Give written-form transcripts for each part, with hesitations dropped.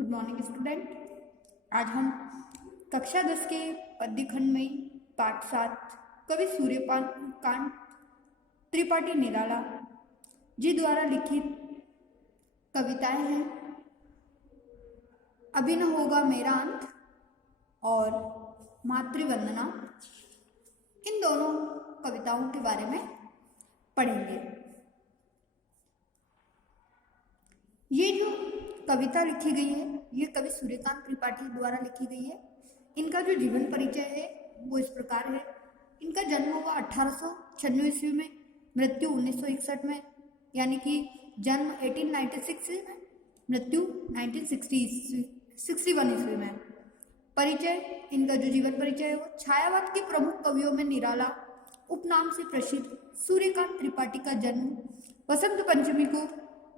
Good morning student. आज हम कक्षा 10 के पद्य खंड में पाठ 7 कवि सूर्यकांत त्रिपाठी निराला जी द्वारा लिखित कविताएं हैं अभी न होगा मेरा अंत और मातृवंदना। इन दोनों कविताओं के बारे में पढ़ेंगे। ये जो कविता लिखी गई है ये कवि सूर्यकांत त्रिपाठी द्वारा लिखी गई है। इनका जो जीवन परिचय है वो इस प्रकार है। इनका जन्म हुआ 1896 ईस्वी में, मृत्यु 1961 में, यानी कि जन्म 1896 में, मृत्यु 1961 ईस्वी में। परिचय, इनका जो जीवन परिचय है वो छायावाद के प्रमुख कवियों में निराला उपनाम से प्रसिद्ध सूर्यकांत त्रिपाठी का जन्म वसंत पंचमी को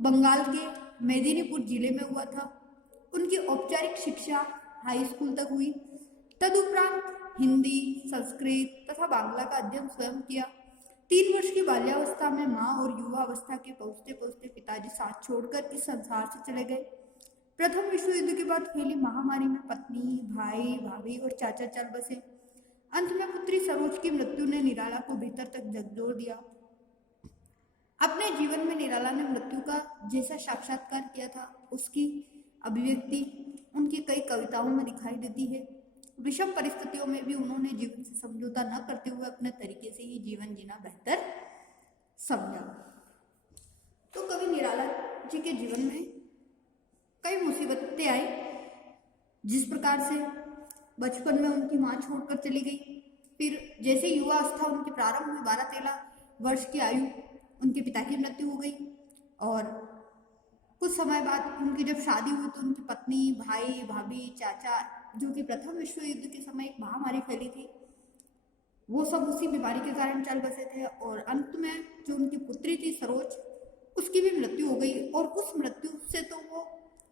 बंगाल के मेदिनीपुर जिले में हुआ था। उनकी औपचारिक शिक्षा हाई स्कूल तक हुई। तदुपरांत हिंदी, संस्कृत तथा बांग्ला का अध्ययन स्वयं किया। 3 वर्ष की बाल्यावस्था में माँ और युवा अवस्था के पहुंचते पहुंचते पिताजी साथ छोड़कर इस संसार से चले गए। प्रथम विश्व युद्ध के बाद फैली महामारी में पत्नी, भाई, भाभी और चाचा चल बसे। अंत में पुत्री सरोज की मृत्यु ने निराला को भीतर तक झकझोर दिया। अपने जीवन में निराला ने मृत्यु का जैसा साक्षात्कार किया था उसकी अभिव्यक्ति उनकी कई कविताओं में दिखाई देती है। विषम परिस्थितियों में भी उन्होंने जीवन से समझौता न करते हुए अपने तरीके से ही जीवन जीना बेहतर समझा। तो कवि निराला जी के जीवन में कई मुसीबतें आई। जिस प्रकार से बचपन में उनकी माँ छोड़कर चली गई, फिर जैसे युवा अवस्था उनकी प्रारंभ हुई, 12-13 वर्ष की आयु, उनके पिता की मृत्यु हो गई। और कुछ समय बाद उनकी जब शादी हुई तो उनकी पत्नी, भाई, भाभी, चाचा, जो कि प्रथम विश्व युद्ध के समय एक महामारी फैली थी, वो सब उसी बीमारी के कारण चल बसे थे। और अंत में जो उनकी पुत्री थी सरोज, उसकी भी मृत्यु हो गई। और उस मृत्यु से तो वो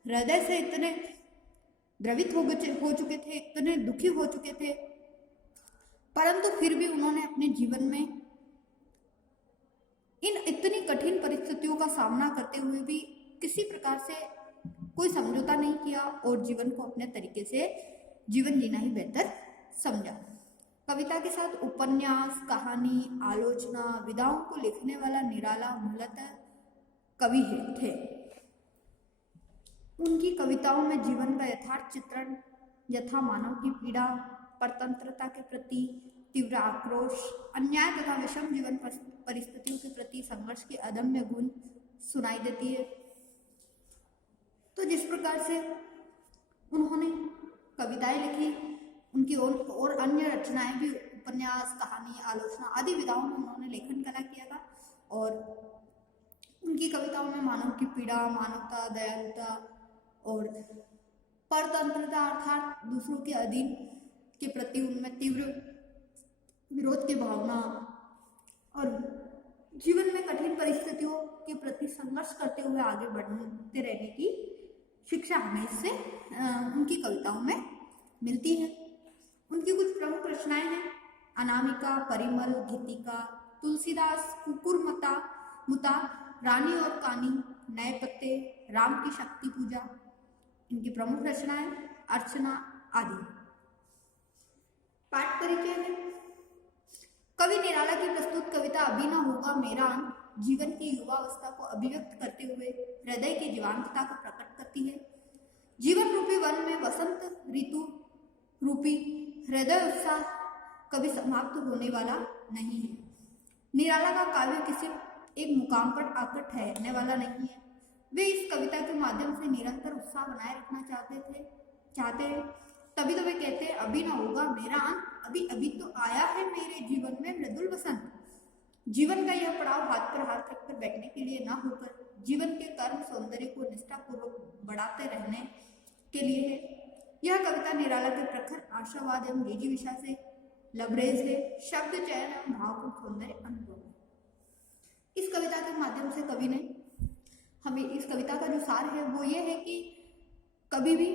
हृदय से इतने द्रवित हो चुके थे, इतने दुखी हो चुके थे, परंतु फिर भी उन्होंने अपने जीवन में इन इतनी कठिन परिस्थितियों का सामना करते हुए भी किसी प्रकार से कोई समझौता नहीं किया और जीवन को अपने तरीके से जीवन जीना ही बेहतर समझा। कविता के साथ उपन्यास, कहानी, आलोचना, विधाओं को लिखने वाला निराला मूलतः कवि थे। उनकी कविताओं में जीवन का यथार्थ चित्रण, यथा मानव की पीड़ा, परतंत्रता के प्रति तीव्र आक्रोश, अन्याय तथा विषम जीवन परिस्थितियों के प्रति संघर्ष की अदम्य गुण सुनाई देती है। तो जिस प्रकार से उन्होंने कविताएं लिखी, उनकी और अन्य रचनाएं भी, उपन्यास, कहानी, आलोचना आदि विधाओं में उन्होंने लेखन कला किया था। और उनकी कविताओं में मानव की पीड़ा, मानवता, दयालुता और परतंत्रता अर्थात दूसरों के अधीन के प्रति उनमें तीव्र विरोध की भावना और जीवन में कठिन परिस्थितियों के प्रति संघर्ष करते हुए आगे बढ़ते रहने की शिक्षा हमें इससे उनकी कविताओं में मिलती है। उनकी कुछ प्रमुख रचनाएं हैं अनामिका, परिमल, गीतिका, तुलसीदास, कुकुरमुता, रानी और कानी, नए पत्ते, राम की शक्ति पूजा। इनकी प्रमुख रचनाएं अर्चना आदि। पाठ परिचय है। कवि निराला की प्रस्तुत कविता अभी न होगा मेरा अंत जीवन की युवावस्था को अभिव्यक्त करते हुए हृदय की जीवंतता को प्रकट करती है। जीवन रूपी वन में वसंत ऋतु रूपी हृदय उत्साह कभी समाप्त होने वाला नहीं है। निराला का काव्य किसी एक मुकाम पर आकर ठहरने वाला नहीं है। वे इस कविता के माध्यम से निरंतर उत्साह बनाए रखना चाहते हैं। तभी तो वे कहते हैं अभी ना होगा मेरा अंत, अभी अभी तो आया है मेरे जीवन में मृदुल वसंत। जीवन का यह पड़ाव हाथ पर हाथ रखकर बैठने के लिए न होकर जीवन के कर्म सौंदर्य को निष्ठापूर्वक बढ़ाते रहने के लिए है। यह कविता निराला के प्रखर आशावाद एवं जिजीविषा से लबरेज है। शब्द चयन एवं भावपूर्ण सौंदर्य अनुभव है। इस कविता के माध्यम से कवि ने हमें, इस कविता का जो सार है वो ये है कि कभी भी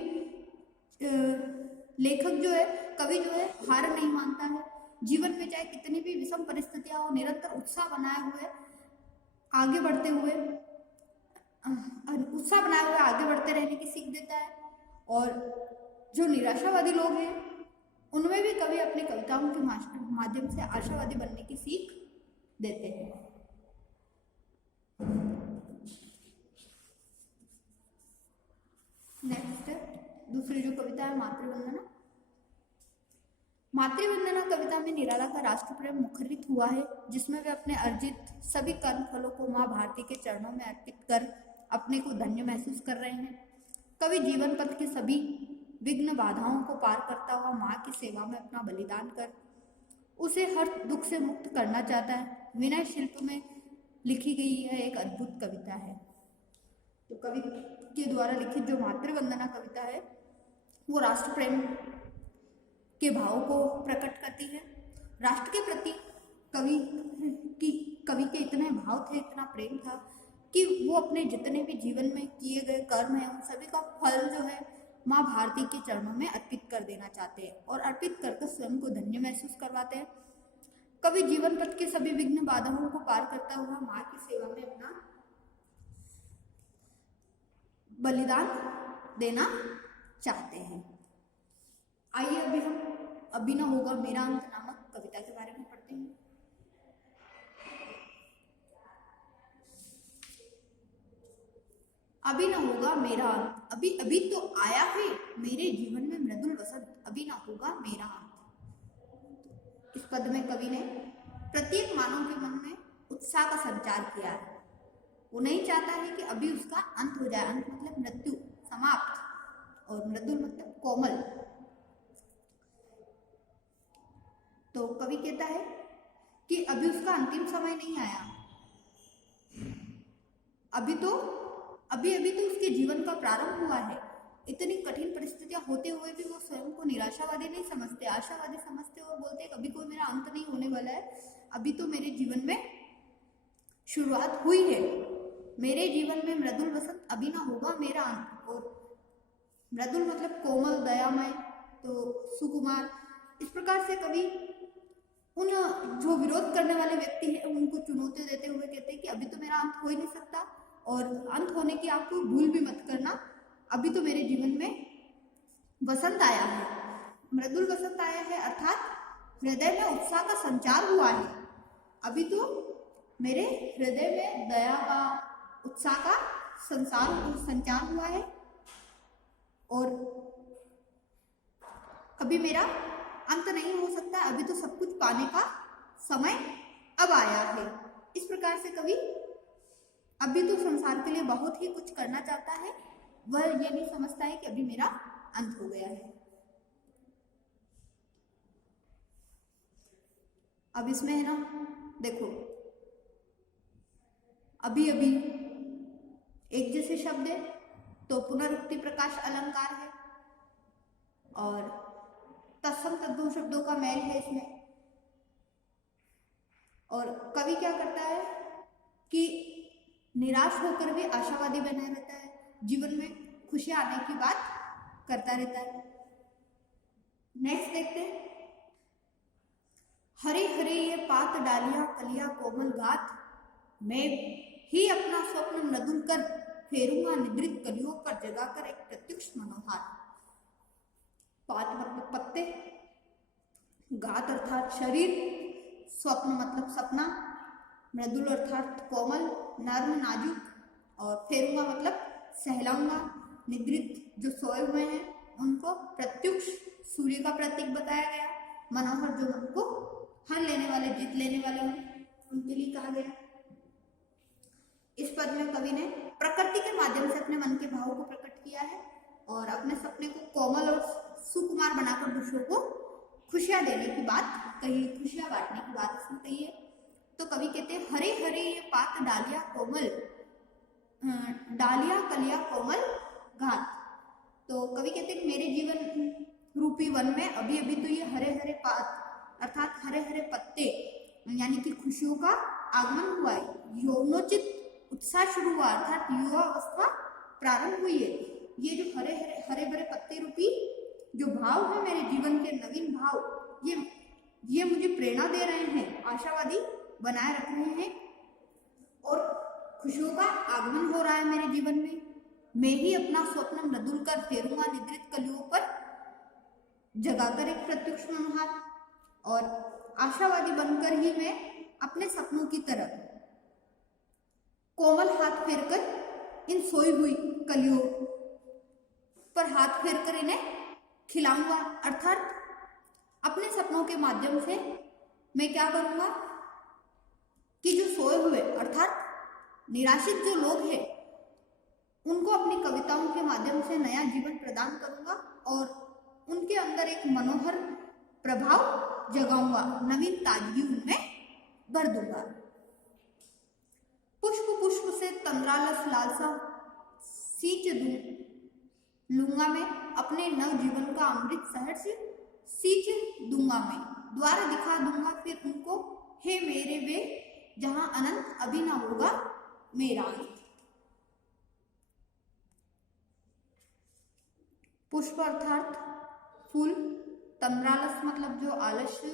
लेखक जो है, कवि जो है, हार नहीं मानता है। जीवन में चाहे कितनी भी विषम परिस्थितियां हो, निरंतर उत्साह बनाए हुए आगे बढ़ते रहने की सीख देता है। और जो निराशावादी लोग हैं उनमें भी कवि अपनी कविताओं के माध्यम से आशावादी बनने की सीख देते हैं। नेक्स्ट दूसरी जो कविता है मातृवंदना। मातृवंदना कविता में निराला का राष्ट्र प्रेम मुखरित हुआ है, जिसमें वे अपने अर्जित सभी कर्म फलों को माँ भारती के चरणों में अर्पित कर अपने को धन्य महसूस कर रहे हैं। कवि जीवन पथ के सभी विघ्न बाधाओं को पार करता हुआ माँ की सेवा में अपना बलिदान कर उसे हर दुख से मुक्त करना चाहता है। विनय शिल्प में लिखी गई यह एक अद्भुत कविता है। तो कवि के द्वारा लिखित जो मातृवंदना कविता है वो राष्ट्र प्रेम के भाव को प्रकट करती है। राष्ट्र के प्रति कवि के इतने भाव थे, इतना प्रेम था कि वो अपने जितने भी जीवन में किए गए कर्म हैं उन सभी का फल जो है माँ भारती के चरणों में अर्पित कर देना चाहते हैं और अर्पित करके स्वयं को धन्य महसूस करवाते हैं। कवि जीवन पथ के सभी विघ्न बाधाओं को पार करता हुआ माँ की सेवा में अपना बलिदान देना चाहते हैं। आइए अभी हम अभी न होगा मेरा अंत नामक कविता के बारे में पढ़ते हैं। अभी न होगा मेरा अंत, अभी अभी तो आया है मेरे जीवन में मृदुल वसंत, अभी न होगा मेरा अंत। इस पद में कवि ने प्रत्येक मानव के मन में उत्साह का संचार किया है। वो नहीं चाहता है कि अभी उसका अंत हो जाए। अंत मतलब मृत्यु, समाप्त, और मृदुल मतलब कोमल। तो कवि कहता है कि अभी उसका अंतिम समय नहीं आया, अभी अभी तो उसके जीवन का प्रारंभ हुआ है। इतनी कठिन परिस्थितियां होते हुए भी वो स्वयं को निराशावादी नहीं समझते, आशावादी समझते और बोलते हैं कभी कोई मेरा अंत नहीं होने वाला है, अभी तो मेरे जीवन में शुरुआत हुई है। मेरे जीवन में मृदुल वसंत, अभी ना होगा मेरा अंत। और मृदुल मतलब कोमल, दयामय, तो सुकुमार। इस प्रकार से कवि उन जो विरोध करने वाले व्यक्ति हैं उनको चुनौती देते हुए कहते हैं कि अभी तो मेरा अंत हो ही नहीं सकता और अंत होने की आप भूल भी मत करना। अभी तो मेरे जीवन में वसंत आया है, मृदुल वसंत आया है, अर्थात हृदय में उत्साह का संचार हुआ है। अभी तो मेरे हृदय में दया का, उत्साह का संचार हुआ है और अभी मेरा अंत नहीं हो सकता, अभी तो सब कुछ पाने का समय अब आया है। इस प्रकार से कवि अभी तो संसार के लिए बहुत ही कुछ करना चाहता है, वह ये नहीं समझता है कि अभी मेरा अंत हो गया है। अब इसमें है ना, देखो अभी अभी एक जैसे शब्द है तो पुनरुक्ति प्रकाश अलंकार है और तत्सम तद्भव शब्दों का मेल है इसमें। और कवि क्या करता है कि निराश होकर भी आशावादी बना रहता है, जीवन में खुशियां आने की बात करता रहता है। नेक्स्ट देखते हैं। हरे हरे ये पात डालिया कलिया कोमल गात, मैं ही अपना स्वप्न मृदुल कर फेरूंगा निद्रित कलियों पर जगाकर एक प्रत्युष मनोहार। पात मतलब पत्ते, गात अर्थात शरीर, स्वप्न मतलब सपना, मृदुल अर्थात कोमल, नर्म, नाजुक, और फेरूंगा मतलब सहलाऊंगा, निद्रित जो सोए हुए हैं उनको, प्रत्युष सूर्य का प्रतीक बताया गया, मनोहर जो मन को हर लेने वाले, जीत लेने वाले हैं उनके लिए कहा गया। इस पद में कवि ने प्रकृति के माध्यम से अपने मन के भावों को प्रकट किया है और अपने सपने को कोमल और सुकुमार बनाकर दूसरों को खुशियां देने की बात कही, खुशियां बांटने की बात इसमें कही है। तो कवि कहते हैं हरे हरे ये पात डालिया कोमल, डालिया कलिया कोमल घात। तो कवि कहते हैं मेरे जीवन रूपी वन में अभी अभी तो ये हरे हरे पात अर्थात हरे हरे पत्ते यानी कि खुशियों का आगमन हुआ है, यौवनोचित उत्साह शुरू हुआ अर्थात युवा अवस्था प्रारंभ हुई है। ये जो हरे भरे पत्ते रूपी जो भाव है मेरे जीवन के नवीन भाव, ये मुझे प्रेरणा दे रहे हैं, आशावादी बनाए रख रहे हैं और खुशियों का आगमन हो रहा है मेरे जीवन में। मैं ही अपना स्वप्न मृदुल कर फेरूंगा निद्रित कलियों पर जगाकर एक प्रत्युष मनोहार, और आशावादी बनकर ही मैं अपने सपनों की तरफ कोमल हाथ फेरकर इन सोई हुई कलियों पर हाथ फेरकर इन्हें खिलाऊंगा। अर्थात अपने सपनों के माध्यम से मैं क्या करूंगा कि जो सोए हुए अर्थात निराशित जो लोग हैं उनको अपनी कविताओं के माध्यम से नया जीवन प्रदान करूंगा और उनके अंदर एक मनोहर प्रभाव जगाऊंगा, नवीन ताजगी उनमें भर दूंगा। पुष्प पुष्प से तंद्रालस लालसा सींच लूंगा मैं, अपने नव जीवन का अमृत सहर्ष सींच दूंगा मैं, द्वार दिखा दूंगा फिर उनको, हे मेरे वे जहां अनंत अभी ना होगा मेरा अंत। पुष्प अर्थात फूल, तंद्रालस मतलब जो आलस्य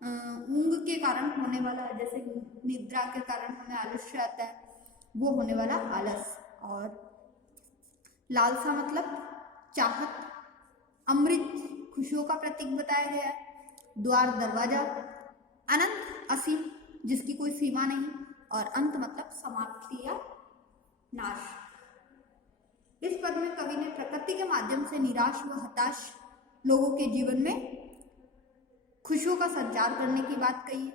ऊंग के कारण होने वाला, जैसे निद्रा के कारण हमें आलस्य आता है वो होने वाला आलस, और लालसा मतलब चाहत, अमृत खुशियों का प्रतीक बताया गया है, द्वार दरवाजा, अनंत असीम जिसकी कोई सीमा नहीं, और अंत मतलब समाप्ति या नाश। इस पद में कवि ने प्रकृति के माध्यम से निराश व हताश लोगों के जीवन में खुशियों का संचार करने की बात कही है।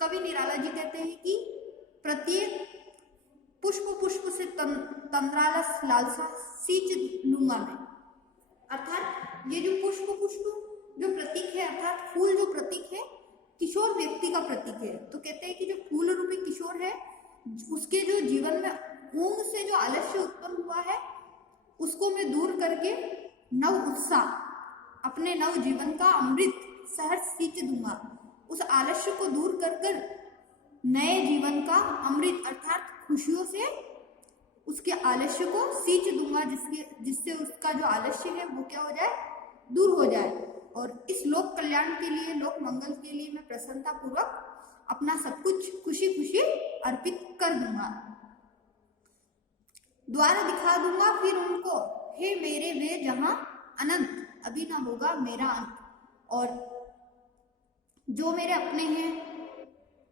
कवि निराला जी कहते हैं कि प्रत्येक पुष्प पुष्प से तंद्रालस लालसा सींच लूंगा मैं, अर्थात ये जो पुष्प जो प्रतीक है अर्थात फूल जो प्रतीक है किशोर व्यक्ति का प्रतीक है। तो कहते हैं कि जो फूल रूपी किशोर है उसके जो जीवन में ऊंग से जो आलस्य उत्पन्न हुआ है उसको मैं दूर करके नव उत्साह अपने नव जीवन का अमृत सहर्ष सींच दूंगा। उस आलस्य को दूर कर नए जीवन का अमृत अर्थात खुशियों से उसके आलस्य को सींच दूंगा, जिससे उसका जो आलस्य है वो क्या हो जाए, दूर हो जाए, और इस लोक कल्याण के लिए, लोक मंगल के लिए मैं प्रसन्नता पूर्वक अपना सब कुछ खुशी खुशी अर्पित कर दूंगा। द्वार दिखा दूंगा फिर उनको, हे मेरे वे जहां अनंत अभी ना होगा मेरा अंत। और जो मेरे अपने हैं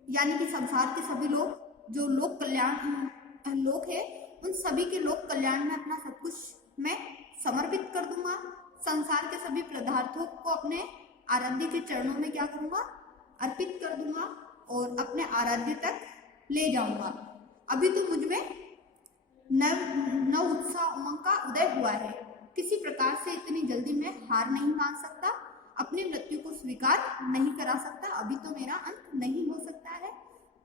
यानी कि संसार के सभी लोग जो लोक कल्याण लोग हैं उन सभी के लोक कल्याण में अपना सब कुछ मैं समर्पित कर दूंगा। संसार के सभी पदार्थों को अपने आराध्य के चरणों में क्या करूंगा, अर्पित कर दूंगा और अपने आराध्य तक ले जाऊंगा। अभी तो मुझ में नव उत्साह उमंग का उदय हुआ है, किसी प्रकार से इतनी जल्दी मैं हार नहीं मान सकता, अपनी मृत्यु को स्वीकार नहीं करा सकता, अभी तो मेरा अंत नहीं हो सकता है।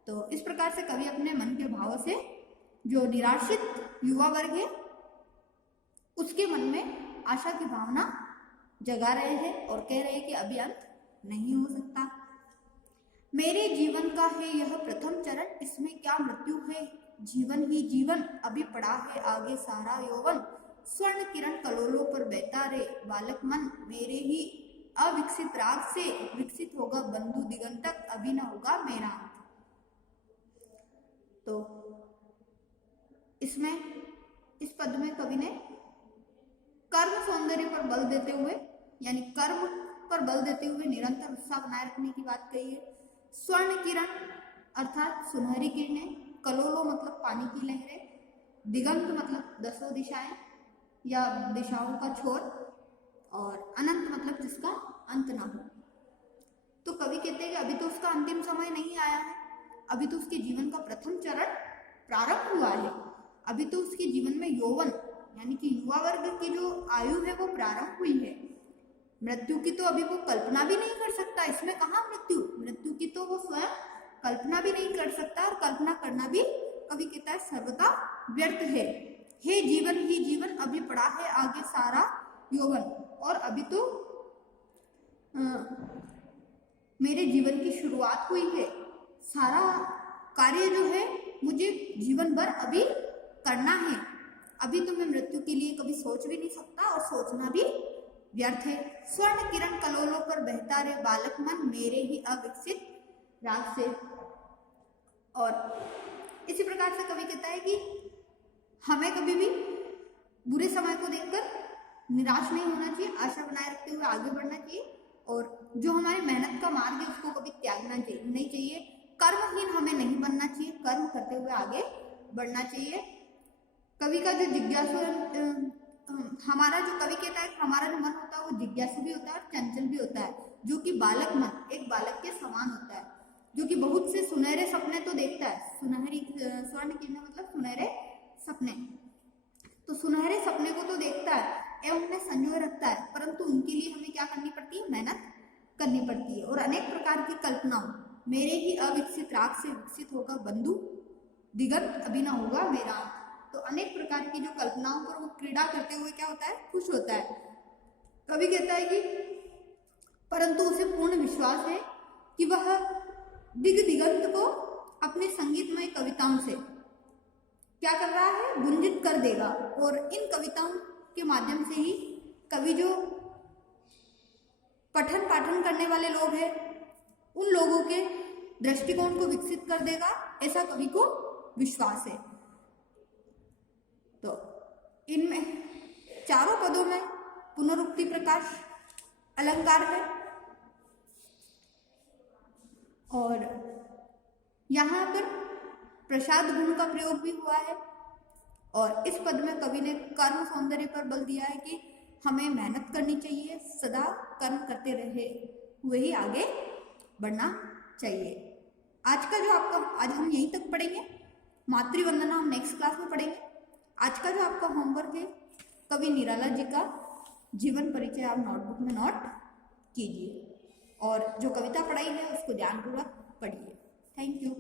तो इस प्रकार से कवि अपने मन के भावों से जो निराशित युवा वर्ग है उसके मन में आशा की भावना जगा रहे हैं और कह रहे हैं कि अभी अंत नहीं हो सकता। मेरे जीवन का है यह प्रथम चरण, इसमें क्या मृत्यु है, जीवन ही जीवन अभी पड़ा है आगे सारा यौवन, स्वर्ण किरण कलोलों पर बहता रे बालक मन, मेरे ही अविकसित राग से विकसित होगा बंधु दिगंतक, अभी न होगा मेरा अंत। तो इसमें इस पद में कवि ने कर्म सौंदर्य पर बल देते हुए यानी कर्म पर बल देते हुए निरंतर उत्साह बनाए रखने की बात कही है। स्वर्ण किरण अर्थात सुनहरी किरणें, कलोलो मतलब पानी की लहरें, दिगंत मतलब दसों दिशाएं या दिशाओं का छोर, और अनंत मतलब जिसका अंत ना हो। तो कवि कहते हैं कि अभी तो उसका अंतिम समय नहीं आया है, अभी तो उसके जीवन का प्रथम चरण प्रारंभ हुआ है, अभी तो उसके जीवन में यौवन यानी कि युवा वर्ग की जो आयु है वो प्रारंभ हुई है। मृत्यु की तो अभी वो कल्पना भी नहीं कर सकता, इसमें कहाँ मृत्यु की तो वो स्वयं कल्पना भी नहीं कर सकता, और कल्पना करना भी कवि कहता है सर्वथा व्यर्थ है। हे जीवन ही जीवन अभी पड़ा है आगे सारा यौवन, और अभी तो मेरे जीवन की शुरुआत हुई है, सारा कार्य जो है मुझे जीवन भर अभी करना है, अभी तो मैं मृत्यु के लिए कभी सोच भी नहीं सकता और सोचना भी व्यर्थ है। स्वर्ण किरण कलोलों पर बहता रे बालक मन, मेरे ही अविकसित राग से। और इसी प्रकार से कवि कहता है कि हमें कभी भी बुरे समय को देखकर निराश नहीं होना चाहिए, आशा बनाए रखते हुए आगे बढ़ना चाहिए, और जो हमारी मेहनत का मार्ग है उसको कभी त्यागना नहीं चाहिए। कर्महीन हमें नहीं बनना चाहिए, कर्म करते हुए आगे बढ़ना चाहिए। कवि का जो जिज्ञासु हमारा जो कवि कहता है हमारा जो मन होता है वो जिज्ञासु भी होता है और चंचल भी होता है, जो कि बालक मन एक बालक के समान होता है, जो कि बहुत से सुनहरे सपने तो देखता है। सुनहरी स्वर्ण किरण मतलब सुनहरे सपने, तो सुनहरे सपने को तो देखता है एवं उन्हें संजोए रखता है, परंतु उनके लिए हमें क्या करनी पड़ती है, मेहनत करनी पड़ती है। और अनेक प्रकार की कल्पनाओं, मेरे ही अविकसित राग से विकसित होगा बंधु, दिगंत अभी ना होगा मेरा। तो अनेक प्रकार की जो कल्पनाओं पर वो क्रीड़ा करते हुए क्या होता है, खुश होता है। कवि कहता है कि परंतु उसे पूर्ण विश्वास है कि वह दिगंत को अपने संगीतमय कविताओं से क्या कर रहा है, गुंजित कर देगा। और इन कविताओं के माध्यम से ही कवि जो पठन पाठन करने वाले लोग हैं उन लोगों के दृष्टिकोण को विकसित कर देगा, ऐसा कवि को विश्वास है। तो इनमें चारों पदों में पुनरुक्ति प्रकाश अलंकार है, और यहाँ पर प्रसाद गुण का प्रयोग भी हुआ है। और इस पद में कवि ने कर्म सौंदर्य पर बल दिया है कि हमें मेहनत करनी चाहिए, सदा कर्म करते रहे हुए ही आगे बढ़ना चाहिए। आज का जो आपका आज हम यहीं तक पढ़ेंगे, मातृवंदना हम नेक्स्ट क्लास में पढ़ेंगे। आज का जो आपका होमवर्क है कवि निराला जी का जीवन परिचय आप नोटबुक में नोट कीजिए, और जो कविता पढ़ाई है उसको ध्यानपूर्वक पढ़िए। Thank you.